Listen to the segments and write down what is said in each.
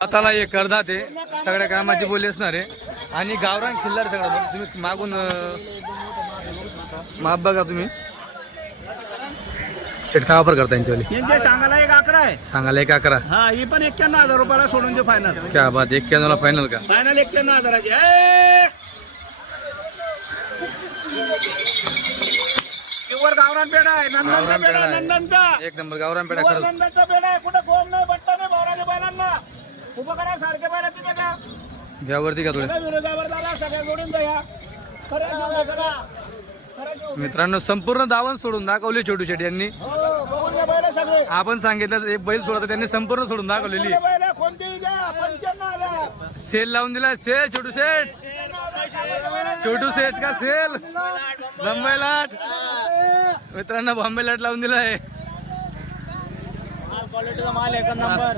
हाताला एक करदात सगळ्या कामाची बोली असणार आहे. आणि गावरान खिल्लार सगळा तुम्ही मागून अं, माप बघा तुम्ही. शेट काय वापर करता यांच्यावाली? यांचे सांगायला एक अकरा आहे. सांगायला एक अकरा हा ही पण एक्क्याण्णव हजार रुपयाला सोडून देऊ फायनल क्या बात एक्क्याण्णवला फायनल का? फायनल एक्क्याण्णव हजाराची. ए! गावरान पेढा आहे. नंदनचा गावरान पेढा पेढा आहे, आहे. नंदनचा. एक नंबर गावरान पेढा खरंच. नंदनचा पेढा आहे. कुठं कोण नाही बट्टा नाही भावराच्या बैलांना उभं करा सारखे तिथे का घ्यावरती का थोडे. सगळ्या विरोधावर झाला सगळ्या जोडून द्या खरं सांगा, करा खरं घेऊ. मित्रांनो संपूर्ण दावण सोडून दाखवली छोटू शेट यांनी. हो आपण सांगितलं एक बैल सोडा तर त्यांनी संपूर्ण सोडून दाखवलेली. सेल लावून दिला सेल छोटू सेठ छोटू सेठ का सेल? बॉम्बे लाट. मित्रांनो बॉम्बे लाट लावून दिलाय. क्वालिटीचा माल एक नंबर.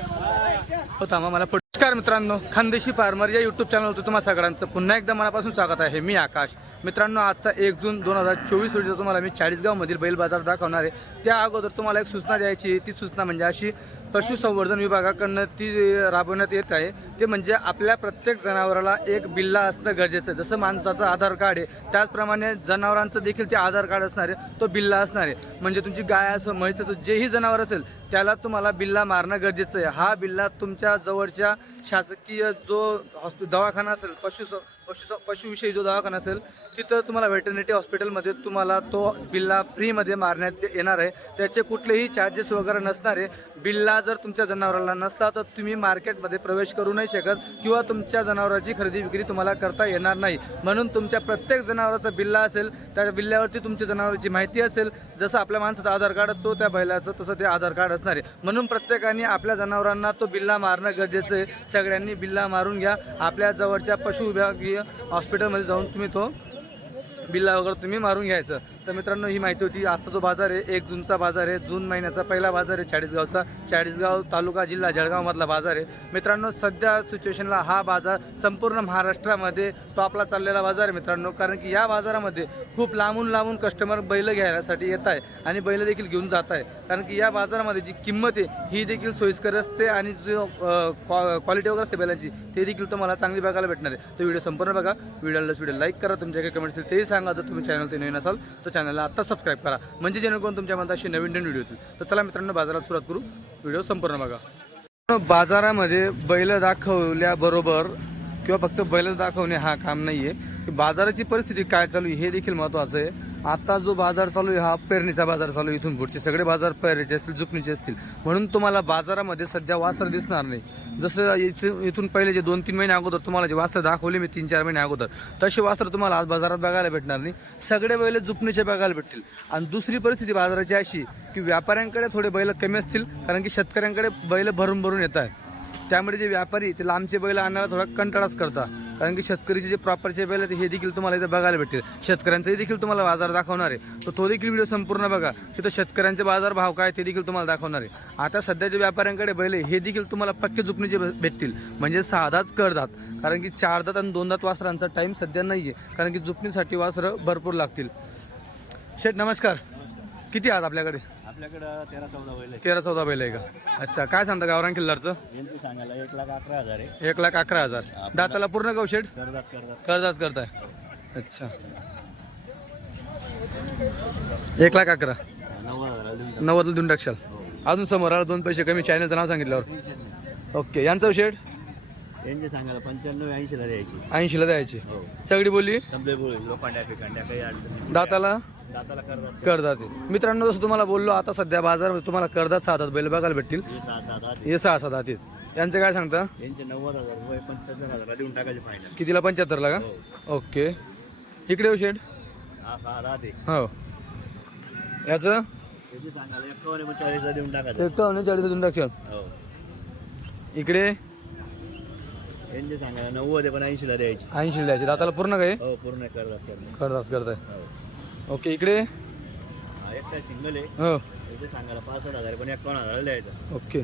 होता मग मला नमस्कार मित्रांनो खानदेशी फार्मर या युट्यूब चॅनलवरती तुम्हाला सगळ्यांचं पुन्हा एकदा मनापासून स्वागत आहे. मी आकाश. मित्रांनो आजचा एक जून दोन हजार चोवीस रोजी तुम्हाला मी चाळीसगावमधील बैल बाजार दाखवणार आहे. त्या अगोदर तुम्हाला एक सूचना द्यायची आहे. ती सूचना म्हणजे अशी पशुसंवर्धन विभागाकडनं ती राबवण्यात येत आहे. ते म्हणजे आपल्या प्रत्येक जनावराला एक बिल्ला असणं गरजेचं आहे. जसं माणसाचं आधार कार्ड आहे त्याचप्रमाणे जनावरांचं देखील ते आधार कार्ड असणार आहे. तो बिल्ला असणार आहे. म्हणजे तुमची गाय असो म्हैस असो जेही जनावर असेल त्याला तुम्हाला बिल्ला मारणं गरजेचं आहे. हा बिल्ला तुमच्या जवळच्या शासकीय जो हॉस्पि दवाखाना असेल पशु पशु पशुविषयी जो दवाखाना असेल तिथं तुम्हाला व्हेटर्निटी हॉस्पिटलमध्ये तुम्हाला तो बिल्ला फ्रीमध्ये मारण्यात येणार आहे. त्याचे कुठलेही चार्जेस वगैरे नसणारे बिल्ला जर तुमच्या जनावराला नसला तर तुम्ही मार्केटमध्ये प्रवेश करू नाही शकत किंवा तुमच्या जनावराची खरेदी विक्री तुम्हाला करता येणार नाही. म्हणून तुमच्या प्रत्येक जनावराचा बिल्ला असेल त्या बिल्ल्यावरती तुमच्या जनावराची माहिती असेल. जसं आपल्या माणसाचा आधार कार्ड असतो त्या बैलाचं तसं ते आधार कार्ड असणार आहे. म्हणून प्रत्येकाने आपल्या जनावरांना तो बिल्ला मारणं गरजेचं आहे. सगळ्यांनी बिल्ला मारून घ्या. आपल्या जवळच्या पशुविभागीय हॉस्पिटलमध्ये जाऊन तुम्ही तो बिल्ला वगैरे तुम्ही मारून घ्यायचं. तर मित्रांनो ही माहिती होती. आजचा जो बाजार आहे एक जूनचा बाजार आहे. जून महिन्याचा पहिला बाजार आहे चाळीसगावचा. चाळीसगाव तालुका जिल्हा जळगावमधला बाजार आहे. मित्रांनो सध्या सिच्युएशनला हा बाजार संपूर्ण महाराष्ट्रामध्ये टॉपला चाललेला बाजार आहे मित्रांनो. कारण की या बाजारामध्ये खूप लांबून लांबून कस्टमर बैल घ्यायसाठी येत आहे आणि बैल देखील घेऊन जात आहे. कारण की या बाजारामध्ये जी किंमत आहे ही देखील सोयीस्कर असते आणि जो क्वालिटी वगैरे असते बैलांची ते देखील तुम्हाला चांगली बघायला भेटणार आहे. तो व्हिडिओ संपूर्ण बघा. व्हिडिओला व्हिडिओ लाईक करा. तुमच्या काही कमेंट्स तेही सांगा. जर तुम्ही चॅनल ते नवीन असाल तर चॅनलला आत्ता सबस्क्राईब करा. म्हणजे जेणेकरून तुमच्या मनात असे नवीन नवीन व्हिडिओ येतील. तर चला मित्रांनो बाजारात सुरुवात करू. व्हिडिओ संपूर्ण बघा. बाजारामध्ये बैल दाखवल्याबरोबर किंवा फक्त बैल दाखवणे हा काम नाही आहे की बाजाराची परिस्थिती काय चालू आहे हे देखील महत्त्वाचं आहे. आता जो बाजार चालू आहे हा पेरणीचा बाजार चालू आहे इथून पुढचे. सगळे बाजार पेरणीचे असतील जुकणीचे असतील. म्हणून तुम्हाला बाजारामध्ये सध्या वासर दिसणार नाही. जसं इथून इथून पहिले जे दोन तीन महिने अगोदर तुम्हाला जे वास्त्र दाखवले मी तीन चार महिने अगोदर तसे वास्त्र तुम्हाला आज बाजारात बघायला भेटणार नाही. सगळे बैल जुकणीचे बघायला भेटतील. आणि दुसरी परिस्थिती बाजाराची अशी की व्यापाऱ्यांकडे थोडे बैल कमी असतील कारण की शेतकऱ्यांकडे बैल भरून भरून येत आहे त्यामुळे जे व्यापारी ते लांबचे बैल आणायला थोडा कंटाळाच करतात. कारण की शेतकरीचे जे प्रॉपरचे बैल आहेत हे देखील तुम्हाला इथे बघायला भेटतील. शेतकऱ्यांचाही देखील तुम्हाला बाजार दाखवणार आहे. तर तो देखील व्हिडिओ संपूर्ण बघा. तिथं शेतकऱ्यांचे बाजार भाव काय ते देखील तुम्हाला दाखवणार आहे. आता सध्याच्या व्यापाऱ्यांकडे बैल आहे, हे देखील तुम्हाला पक्के झुकणीचे भेटतील. म्हणजे साधात करदात. कारण की चार दात आणि दोन दात वासरांचा टाईम सध्या नाही आहे कारण की झुकणीसाठी वासरं भरपूर लागतील. शेठ नमस्कार. किती आहात आपल्याकडे? आपल्याकडं तेरा चौदा बैल तेरा चौदा बैल आहे का? अच्छा काय सांगता गावरान किल्लारचं? यांची सांगायला एक लाख अकरा हजार आहे. एक लाख अकरा हजार. दाताला पूर्ण गवशेड करदात कर्जात करताय. अच्छा. एक लाख अकरा. नव्वद हजार देऊन नव्वदला देऊन टाकशाल. अजून समोर आला दोन पैसे कमी. चॅनलचं नाव सांगितल्यावर. ओके यांचं शेड? यांचे सांगायला पंच्याण्णव ऐंशीला द्यायची. ऐंशीला द्यायचे. हो. सगळी बोली? संपले बोल लोखंड्या पिकांड्या काही अडचण नाही. दाताला दाताला? करदात. मित्रांनो जसं तुम्हाला बोललो आता सध्या बाजारामध्ये तुम्हाला करदात साधात बैल बघायला भेटतील. हे सहा सात हे आहेत. यांचं काय सांगता? यांचे नव्वद हजार रुपये पंच्याहत्तर हजारला देऊन टाकायचे फायनल कितीला? पंच्याहत्तरला का? ओके. इकडे येऊ शेड हा हो. याचं? एकावन्न चाळीसला देऊन टाकायचं. चाळीस देऊन टाकशाल? हो. इकडे? यांचे नव्वद पण ऐंशीला द्यायची. ऐंशी द्यायचे. दाताला पूर्ण काय? हो पूर्ण करदात करणं करदात करताय. हो. ओके इकडे? हा एक काय सिंगल आहे. हो. याचे सांगायला पासष्ट हजार पण एकावन्न हजारला द्यायचं. ओके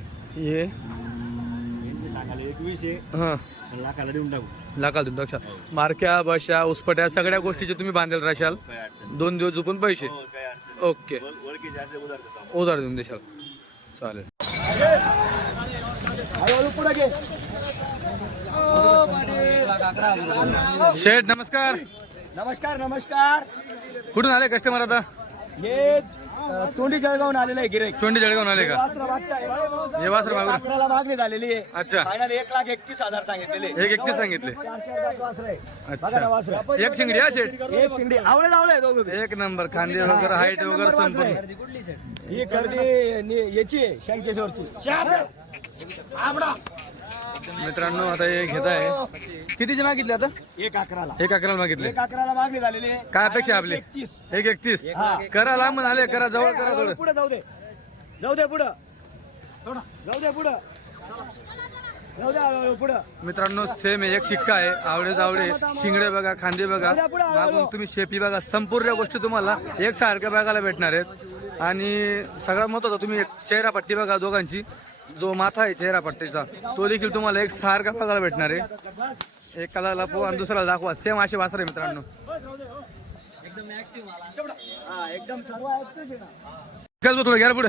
ये यांचे सांगायला एकवीस आहे हां. पण लाखाला देऊन टाकू. लाखाल टाकशाल मारक्या बशा उसपट्या सगळ्या गोष्टीचे तुम्ही बांधेल राशाल अडचण दोन दिवस झोपून पैसे. हो अडचण नाही. ओके. ओळ- ओळखीचे असले उधार देतो उधार देऊन देशाल. चालेल. शेठ नमस्कार. नमस्कार नमस्कार. कुठून आले कस्टमर आता? हे तोंडी जळगावून आलेलं आहे गिरेक. चोंडी जळगावून आले का? हे वासर मागून? अकराला मागणी झालेली आहे. अच्छा. फायनल एक लाख एकतीस हजार सांगितलेले. एक एकटे सांगितले. चार चार दात वासरं आहे. बघा ना वासरं. अच्छा एक शिंगडी हा शेठ? एक शिंगडी. आवळे आवळे दोघं बी. एक नंबर खांदे वगैरे हाईट वगैरे संपूर्ण. ही गर्दी नि- याची आहे शंकेश्वरची. मित्रांनो आता हे घेत आहे. कितीचे मागितले आता? एक अकराला. एक अकराला मागितले. एक अकराला मागणी झालेली आहे. काय अपेक्षा आहे आपली? एकतीस. एक एकतीस. करा लांबून आले करा जवळ करा थोडं. पुढे जाऊ दे. जाऊ दे पुढं. जाऊ दे पुढं. जाऊ दे हळूहळू पुढं. मित्रांनो सेम एक शिक्का आहे. आवडे जावडे शिंगडे बघा खांदे बघा. मागून तुम्ही शेपी बघा. संपूर्ण गोष्टी तुम्हाला एक सारख्या बघायला भेटणार आहेत. आणि सगळ्यात महत्वाचं तुम्ही एक चेहरा पट्टी बघा दोघांची. जो माथा आहे चेहरा पट्टीचा तो देखील तुम्हाला एक सारखा बघायला भेटणार आहे. एक कलरला पो आणि दुसऱ्याला दाखवा. सेम असे वासर आहे मित्रांनो. हा थोडं घ्या पुढे.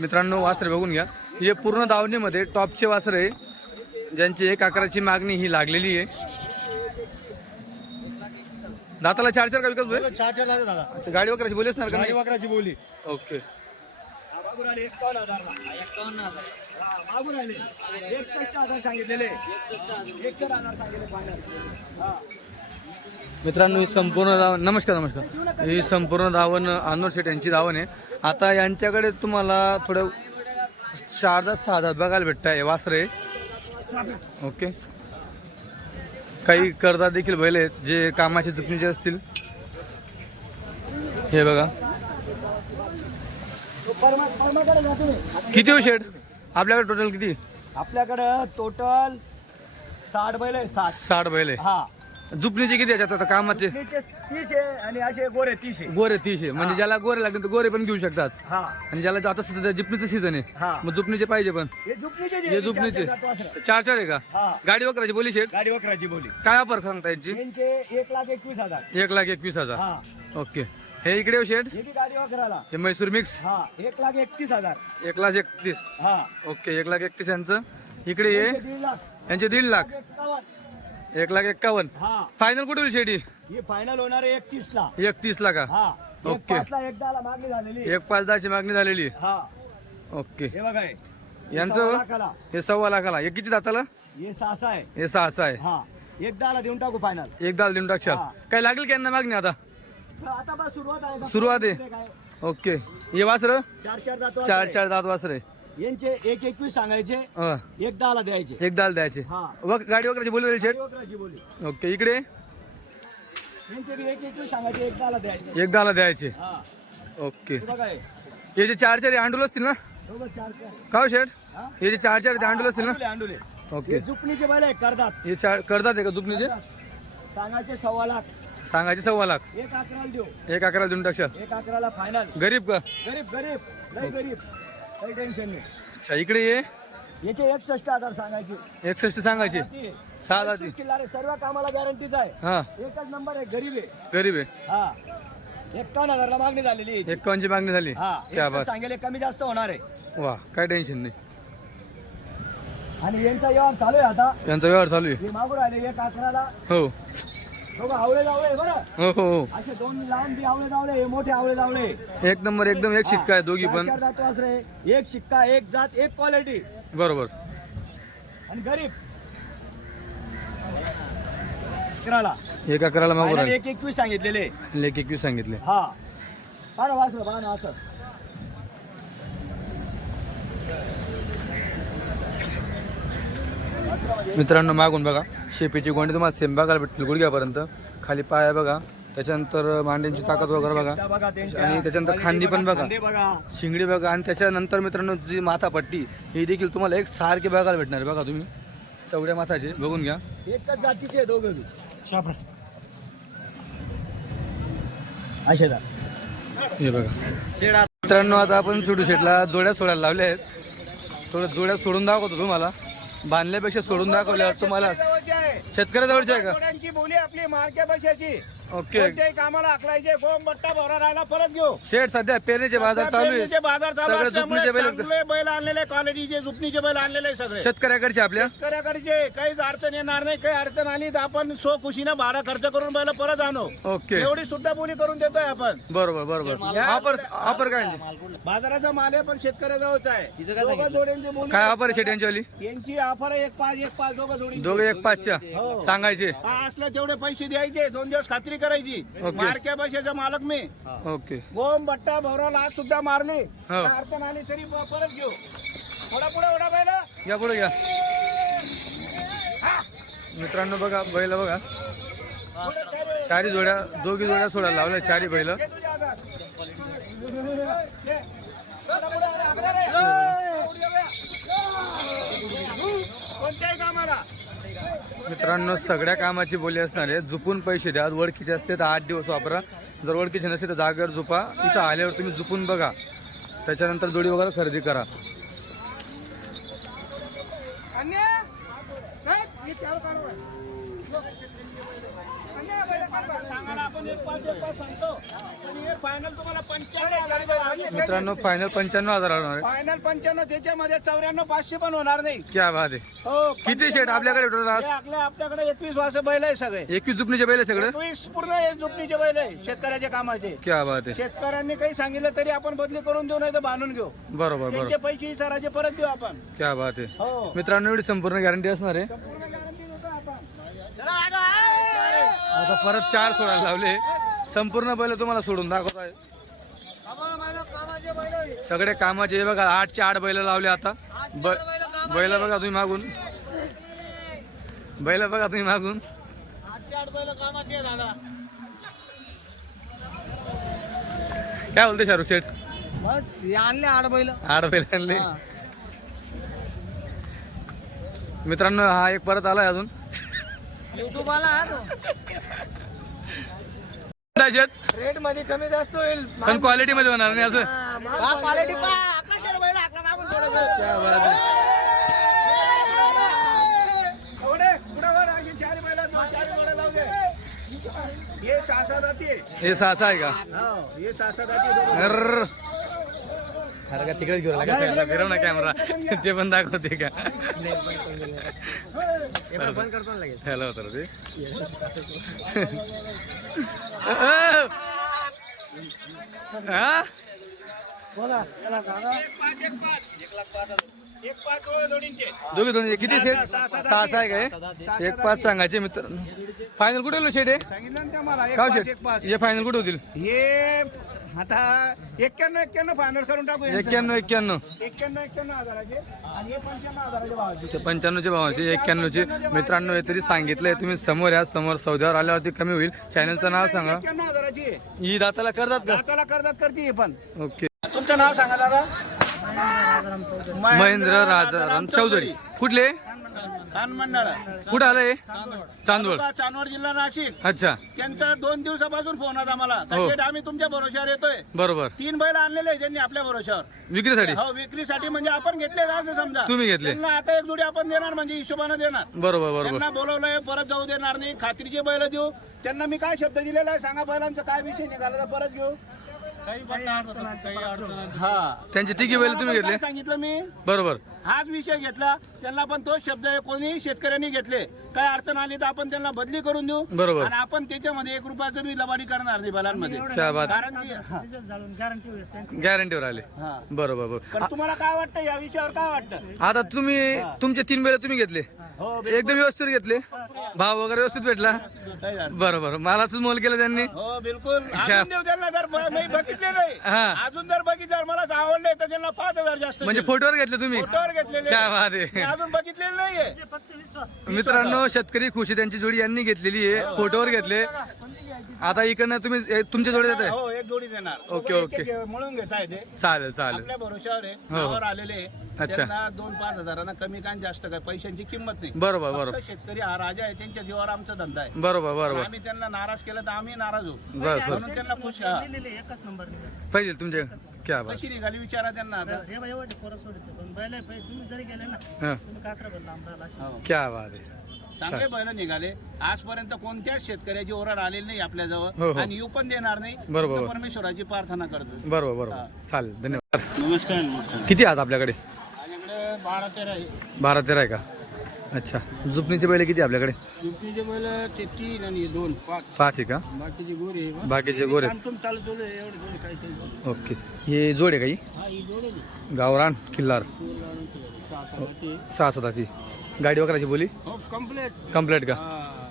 मित्रांनो वासरे बघून घ्या. हे पूर्ण दावणीमध्ये टॉपचे वासर आहे. ज्यांची एक अकराची मागणी ही लागलेली आहे. दाताला चार चार का अच्छा, गाडी वगैरे बोलेच ना का नाही? वगैरेची बोली ओके मागून आले एकावन्न हजार मागून आले. एकसष्ट हजार सांगितलेले. एकसष्ट हजार. सांगितले हा. मित्रांनो ही संपूर्ण धावण नमस्कार नमस्कार. ही संपूर्ण धावण अनोर शेठ यांची धावण आहे. आता यांच्याकडे तुम्हाला थोडं चार दात सहा बघायला भेटत आहे वासरे. ओके. काही करदात देखील बैल आहेत जे कामाचे जपणीचे असतील. हे बघा तो परमा परमाकडे जातो मी. किती हो शेठ? आपल्याकडे टोटल किती? आपल्याकडं टोटल साठ बैल आहे साठ. साठ बैल आहे. हा. जुपणीचे किती याच्यात आता कामाचे? नीचे तीस आहे आणि असे गोरे तीस आहे. गोरे तीस आहे. म्हणजे ज्याला गोरे लागले तर गोरे पण घेऊ शकतात. हा. आणि ज्याला आता सध्या जिपणीचं सीझन आहे. हा. मग जुपणीचे पाहिजे पण. हे झुपणीचे जे हे आहे, जुपणीचे. चार- चार वासरं. चार चार आहे का? हा. गाडी वगैरे बोली शेठ. गाडी वकराची बोली. काय ऑफर सांगता यांची? यांचे एक लाख एकवीस हजार. एक लाख एकवीस हजार. हा. ओके. हे इकडे हो शेठ. हे बी गाडी वकराला हे म्हैसूर मिक्स हा एक लाख एकतीस हजार. एक लाख एकतीस. हा. ओके एक लाख एकतीस यांचं. इकडे ये. यांचे दीड लाख. यांचे दीड लाख. एक्कावन्न एक लाख एक्कावन्न हा. फायनल कुठे होईल ही फायनल होणार आहे एकतीस ला एकतीस लाखा हा. एक ओके. पाचला एकदा मागणी झालेली. एक पाच दहाची मागणी झालेली. आहे. हा. ओके. हे बघा हे. हे यांचं? सव्वा लाखाला. हे सव्वा लाखाला. हे किती दाताला? हे सहासा आहे. हे सहा सहा आहे. हा. एकदाला देऊन टाकू फायनल एक दाल देऊन टाकशाल हा. काय लागेल की यांना मागणी आता? आता बस सुरुवात आहे. सुरुवात आहे. काय? ओके. हे वासर? चार चार दात चार चार दात वासर आहे. यांचे एक एकवीस सांगायचे. एक दहाला द्यायचे. एक दाल द्यायचे. हा. व गाडी वगैरे शेठ? वकराची बोली. ओके इकडे? यांचे बी एक एकवीस सांगायचे एक दहाला द्यायचे. एक दाला द्यायचे. हा. ओके. हे बघा जे चार चार आहे, अंडूल असतील ना? दोघं चार चार. का हो शेठ? हा? हे जे चार चार अंडूल असतील ना? ओके. हे झुकणीचे बैल आहे करदात. हे चार करतात आहे का दुपणीचे सांगायचे सव्वा लाख. सांगायचे सव्वा लाख. एक अकराला देऊ. एक अकरा देऊन टाकशाल? एक अकराला फायनल गरीब का? गरीब गरीब. लय गरीब. काही टेन्शन नाही. अच्छा इकडे ये. याचे एकसष्ट हजार सांगायचे. एकसष्ट सांगायचे. सहा जाती एकसष्ट किल्ला रे, सर्व कामाला गॅरंटीच आहे. हा. एकच नंबर आहे गरीब आहे. गरीब आहे. हा. एक्कावन्न हजारला मागणी झालेली याची. मागणी झाली. हा. क्या एकसष्ट बात सांगेल कमी जास्त होणार आहे. वा काय टेन्शन नाही. आणि यांचा व्यवहार चालू आहे आता. यांचा व्यवहार चालू आहे. हे मागून राहिले एक अकराला. हो. हो हो. असे दोन लहान बी आवळे हे मोठे आवळे एक नंबर एकदम एक शिक्का आहे दोघी पण. चार जात वासरे एक शिक्का एक जात एक क्वालिटी. बरोबर. आणि गरीब. अकराला. एक अकराला मागून एक एकवीस सांगितलेले. लेख एकवीस सांगितले. हा. पाहा वासरं ना असं मित्रांनो मागून बघा शेपीची गोंडी तुम्हाला सेम बघायला भेटतील गुडघ्यापर्यंत. खाली पाया बघा त्याच्यानंतर मांड्यांची ताकद वगैरे बघा. आणि त्याच्यानंतर खांदी पण बघा शिंगडी बघा आणि त्याच्यानंतर मित्रांनो जी माथापट्टी ही देखील तुम्हाला एक सारखी बघायला भेटणार आहे. बघा तुम्ही चवड्या माथाची बघून घ्या. एकच जातीचे आहे दोघं बी. असे हे बघा. मित्रांनो आता आपण छोटू शेटला जोड्या सोडायला लावल्या आहेत. थोड्या जोड्या सोडून दाखवतो तुम्हाला. बांधल्यापेक्षा सोडून दाखवल्यावर तुम्हाला शेतकऱ्याजवळची आहे का? बोली आपली मार्क्या पैशाची ओके. कोणत्याही कामाला आखलायचे कोंब बट्टा भरा राहिला परत घेऊ. शेठ सध्या पेरणीचे बाजार चालू आहे पेरणीचे बाजार चालू असल्यामुळे बैल चांगले बैल आणलेले क्वालिटीचे जुपणीचे बैल आणलेले सगळे. शेतकऱ्याकडचे आपल्या? शेतकऱ्याकडचे काहीच अडचण येणार नाही काही अडचण आली तर आपण सो खुशीनं भाडा खर्च करून बैल परत आणू. ओके. एवढी सुद्धा बोली करून देतोय आपण. बरोबर बरोबर. ऑफर ऑफर काय? बाजाराचा माल आहे पण शेतकऱ्याजवळच आहे. दोघं जोड्यांची बोली काय ऑफर आहे शेठ यांच्यावाली यांची ऑफर आहे एक पाच एक पाच दोघं जोडी. दोघे एक पाचच्या. हो. सांगायचे. असलं तेवढे पैसे द्यायचे दोन दिवस खात्री करायची. मारक्या पैशाचा मालक मी. ओके. गोम बट्टा भवराला आज सुद्धा मारली. हो. काय अडचण आली तरी प- परत घेऊ. थोडा पुढे ओढा पहिला. या पुढे घ्या मित्रांनो बघा बैल बघा. चारी जोड्या दोघी जोड्या सोडायला लावल्या चारी बैल. कोणत्याही कामाला मित्रांनो सगळ्या कामाची बोली असणार आहे. झुपून पैसे द्या. वडकीचे असले तर आठ दिवस वापरा. जर वडकीचे नसले तर जागेवर झुपा. इथं आल्यावर तुम्ही झुपून बघा. त्याच्यानंतर जोडी वगैरे खरेदी करा सांगायला आपण एक पाच एक पाच सांगतो पण हे फायनल तुम्हाला पंच्याण्णव हजार रुपये मित्रांनो फायनल पंच्याण्णव हजार होणार आहे. फायनल पंच्याण्णव त्याच्यामध्ये चौऱ्याण्णव पाचशे पण होणार नाही. क्या बात आहे. हो किती शेट आपल्याकडे आज? आपल्या आपल्याकडे एकवीस वाजता बैल आहे सगळे. एकवीस झुपणीचे बैल आहे सगळं? एकवीस पूर्ण जुपणीचे बैल आहे शेतकऱ्याच्या कामाचे. क्या बात आहे. शेतकऱ्यांनी काही सांगितलं तरी आपण बदली करून देऊ नाही तर बांधून घेऊ. बरोबर त्यांचे बरोबर पैसे विचारायचे परत देऊ आपण. क्या बात आहे. हो. मित्रांनो एवढी संपूर्ण गॅरंटी असणार आहे पूर्ण guarantee देतो आपण. आता परत चार सोडायला लावले. संपूर्ण बैल तुम्हाला सोडून दाखवत आहे सगळे कामाचे बघा आठचे आठ बैल लावले आता. ब- बैल बघा तुम्ही मागून. बैल बघा तुम्ही मागून. काय बोलते शाहरुख शेठ? आणले आठ बैल आठ बैल आणले. मित्रांनो हा एक परत आलाय अजून. युट्यूब आला शेठ रेटमध्ये कमी जास्त होईल. पण क्वालिटी मध्ये होणार नाही असं? क्वालिटी थोडं क्या बात आहे हे हे सासा हे सासा आहे का? हो हे सासा जाती. अर्र. अरे का तिकडेच घेऊ लागला साईडला फिरव ना कॅमेरा ते पण दाखवते का? बंद करतो ना लगेच. ह्याला होतं रे ते. हा? बोला. दोघं दोन किती शेट? सहा सहा आहे काय एक पाच सांगायचे मित्र. फायनल कुठे शेट आहे का शेट? हे फायनल कुठे होतील? हे आता एक्क्याण्णव एक्क्याण्णव फायनल करून टाकू. एक्क्याण्णव एक्क्याण्णव. एक्क्याण्णव एक्क्याण्णव हजाराचे आणि हे पंच्याण्णव हजाराचे भावाचे. ते पंच्याण्णवचे भावाचे एक्क्याण्णवचे. मित्रांनो हे तरी सांगितलंय तुम्ही समोर या समोर सौद्यावर आल्यावरती कमी होईल. चॅनलचं नाव सांगा. एक्क्याण्णव हजाराची. ही दाताला करतात का? दाताला कर्जात करते हे पण. ओके. तुमचं नाव सांगा दादा. महेंद्र राजाराम चौधरी. कुठले? खान मंडळ कुठं आलंय? चांदवड. चांदवड. जिल्हा नाशिक. अच्छा. त्यांचा दोन दिवसापासून फोन होता मला. हो. आम्ही तुमच्या भरोश्यावर येतोय. बरोबर. तीन बैल आणलेले आहे त्यांनी आपल्या भरोश्यावर. विक्रीसाठी? हो विक्रीसाठी म्हणजे आपण घेतले असं समजा. तुम्ही घेतले. त्यांना आता एक जोडी आपण देणार म्हणजे हिशोबाने देणार. बरोबर बरोबर. त्यांना बोलवलंय परत जाऊ देणार नाही. खात्रीचे बैल देऊ. त्यांना मी काय शब्द दिलेला आहे सांगा बैलांचा काय विषय निघाला तर परत घेऊ. हा. त्यांचे तिघी बैल तुम्ही घेतले? सांगितलं मी? बरोबर. हाच विषय घेतला. त्यांना पण तोच शब्द आहे कोणी शेतकऱ्यांनी घेतले. काय अडचण आली तर आपण त्यांना बदली करून देऊ. बरोबर. आणि आपण त्याच्यामध्ये एक रुपयाचं मी लबाडी करणार नाही बैलांमध्ये. क्या बात. कारण की हा, गॅरंटीवर आले. हा. बरोबर बरोबर. पण तुम्हाला काय वाटतं? या विषयावर काय वाटतं? आता तुम्ही तुमचे तीन बैल तुम्ही घेतले. हो एकदम व्यवस्थित घेतले. भाव वगैरे व्यवस्थित भेटला? बरोबर मलाच मोल केलं त्यांनी? हो बिलकुल. अजून देऊ त्यांना जर ब- मी बघितले नाही. हा. अजून जर बघितलं मला आवडले तर त्यांना पाच हजार जास्त म्हणजे. फोटोवर घेतले तुम्ही? फोटोवर घेतलेले क्या मी आहे. अजून बघितलेलं नाहीये. मित्रांनो शेतकरी खुशी त्यांची जोडी यांनी घेतलेली आहे. फोटोवर घेतले. आता इकडनं तुम्ही ए, तुमच्या जोडी देत आहे हो एक जोडी देणार ओके, एक- ओके. एक म्हणून घेताय ते चालेल चालेल. आपल्या भरोश्यावर आहे हो. नावावर आलेले आहे. अच्छा. त्यांना दोन पाच हजारांना कमी काय जास्त काय पैशांची किंमत नाही. बरोबर बरोबर. फक्त शेतकरी हा राजा आहे त्यांच्या जीवावर आमचा धंदा आहे. बरोबर बरोबर. आम्ही त्यांना नाराज केलं तर आम्ही नाराज होऊ. बस बस. म्हणून त्यांना खुश हा. पाहिजे तुमचे. क्या बात. कशी निघाली विचारा त्यांना आता. हाँ, हो. क्या बात आहे. चांगले बैल निघाले. आजपर्यंत कोणत्याच शेतकऱ्याची ओरड आलेली नाही हो, आपल्याजवळ. हो. आणि येऊ पण देणार नाही. बरोबर. फक्त परमेश्वराची प्रार्थना करतो बरोबर बरोबर. चालेल धन्यवाद. नमस्कार नमस्कार. किती आहात आपल्याकडे? माझ्याकडे बारा तेरा आहे. बारा तेरा आहे का? अच्छा. जुपणीचे बैल किती आहे आपल्याकडे? युपीचे बैल ते तीन आणि दोन पाच. पाच आहे का? बाकीचे गोरे बाकीचे गोरे. तुम चालू चालू आहे, एवढे थोडे काही काही ओके. हे जोड आहे काही हा ही जोडे ना गावरान किल्लार. सहा सहा सताची गाडी वगैरेची बोली? हो कम्प्लेट कंप्लीट का?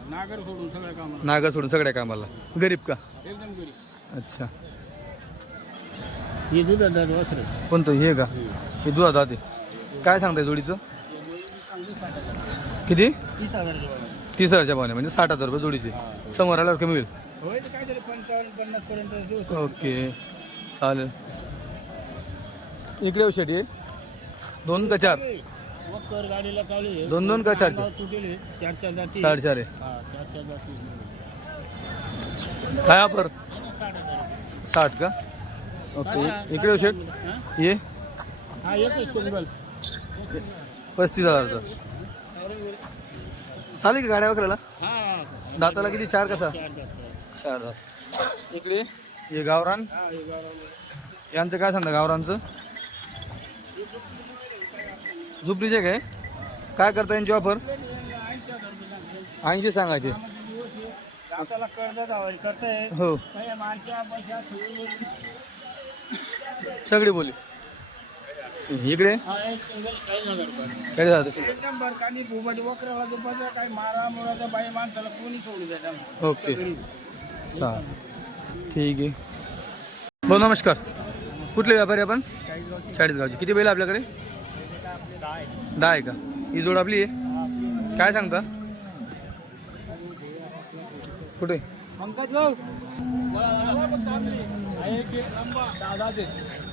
नागर सोडून सगळ्या कामाला. नागर सोडून सगळ्या कामाला. गरीब का? एकदम गरी अच्छा. हे दूध वासरे. कोणतं? हे का? हे दुधा दाते काय सांगताय जोडीचं? किती? तीस हजारच्या भावने. म्हणजे साठ हजार रुपये जोडीचे. समोर आल्यावर कमी होईल. होय ते काहीतरी पंचावन्न पन्नास पर्यंत दिवस ओके. चालेल. इकडे येऊ शेटी. दोन का चार? वक्कर गाडीला चालू आहे. दोन दोन का तुटेल चार चार जाती. साडेचार आहे. हा चार चार जाती काय ऑफर? साठ का? ओके इकडे शेट हा? ये. हा येतोय पस्तीस हजारचा चालेल की गाड्या वगैरेला हा दाताला किती? चार कसा? चार इकडे हे गावरान. यांचं काय सांगता गावरांचं झुपडीचे काय काय करता यांची ऑफर ऐंशी सांगायचे. हो. सगळी बोली. इकडे? हा द्या ओके. चा ठीक आहे. हो नमस्कार. कुठले व्यापारी आपण? चाळीसगावचे. किती बैल आपल्याकडे? दहा आहे का? ही जोड आपली आहे? काय सांगता? कुठे?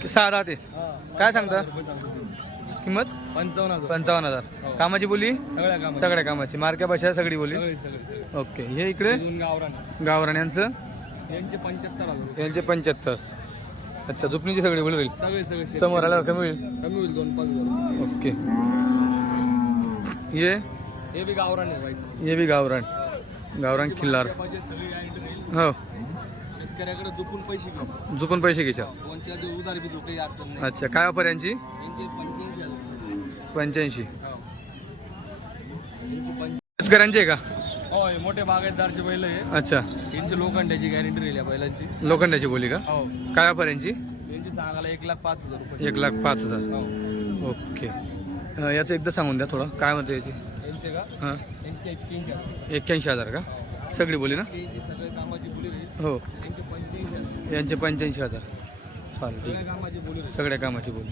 सहा ते. काय सांगता? किंमत? पंचावन्न पंचावन्न हजार. कामाची बोली? सगळ्या काम सगळ्या कामाची. मार्क्या भाषा सगळी बोली? ओके. हे इकडे? गावरान. यांचं? यांचे पंच्याहत्तर यांचे पंच्याहत्तर. अच्छा झुपणीची सगळी बोली होईल? सगळे सगळे समोर आल्यावर कमी होईल? कमी होईल दोन पाच हजार ओके. ये? हे बी गावरान आहे वाईट. ये बी गावरान. गावरान किल्लार. पाहिजे सगळी गॅरंटी राहील हो. शेतकऱ्याकडे झोपून पैसे घेऊ. झुपून पैसे घ्यायच्या दोन चार दिवस उधार बी काही अडचण नाही. अच्छा काय ऑफर यांची? यांचे पंच्याऐंशी हजार. पंच्याऐंशी. हो. यांचे पंच शेतकऱ्यांची आहे का? होय मोठे बागायतदारचे बैल आहे अच्छा. यांची लोखंडाची गॅरंटी राहील बैलांची. लोखंडाची बोली का? हो. काय ऑफर यांची? यांची सांगायला एक लाख पाच हजार रुपये. एक लाख पाच हजार. हो. ओके. अं, याचं एकदा सांगून द्या थोडं. काय म्हणते याची? यांचे का? हां. यांचे एक्क्याऐंशी हजार. एक्क्याऐंशी हजार का? सगळी बोली ना? यांची सगळे कामाची बोली राहील हो. यांचे पंच्याऐंशी हजार. यांचे पंच्याऐंशी हजार. चालेल ठीक सगळ्या कामाची बोली.